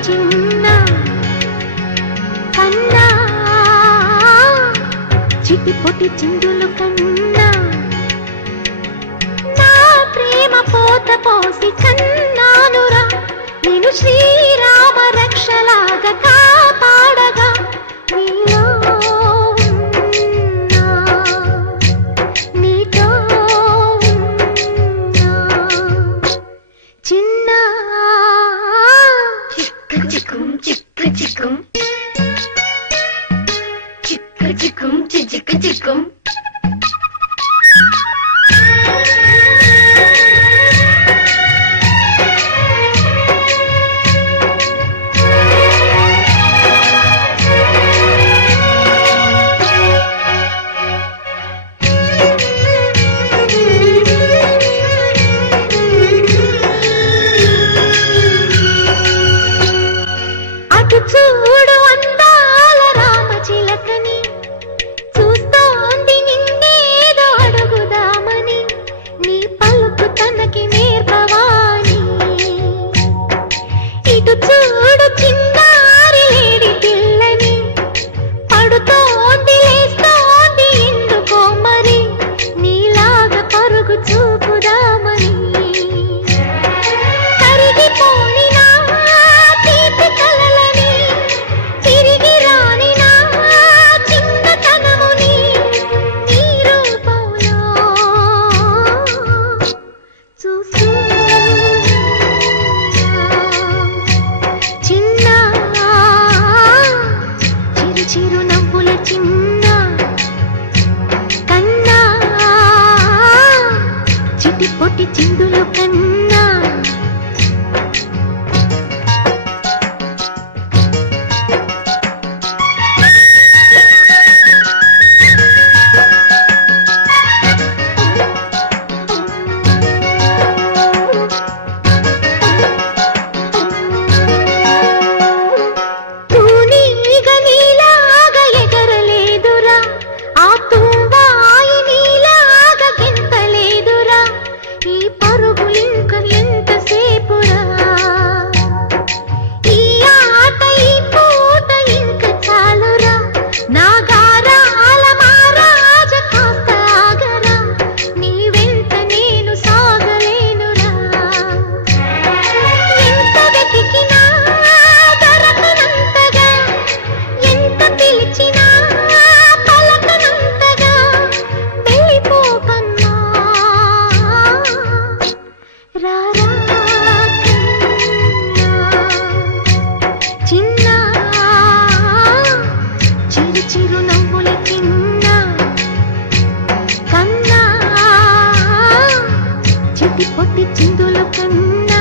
చిన్న కన్నా చిటి పొటి చిందులు కన్నా నా ప్రేమ పోత పోసి కన్నానురా నేను శ్రీరామ రక్షలాగా కాపాడగా నీలో ఉన్నా, నీతో ఉన్నా. చిన్న చిక్కు చిక్కుం చిక్కు చిక్కుం చిక్కు చిక్కుం చిక్కు చిక్కుం చూడు అందాల రామచిలకని చూస్తోంది నిన్నేదో అడుగుదామని నీ పలుకు తనకి నేర్పవాని ఇటు చూడు చిన్నారి లేడి పిల్లని పడుతోంది లేస్తోంది ఎందుకో మరి నీలాగా పరుగు చూపుదామని చిరు నవ్వుల చిన్న కన్నా చిటి పొట్టి చిందులు కన్నా చిరు నవ్వుల చిన్న కన్నా చిటి పొట్టి చిందులు కన్నా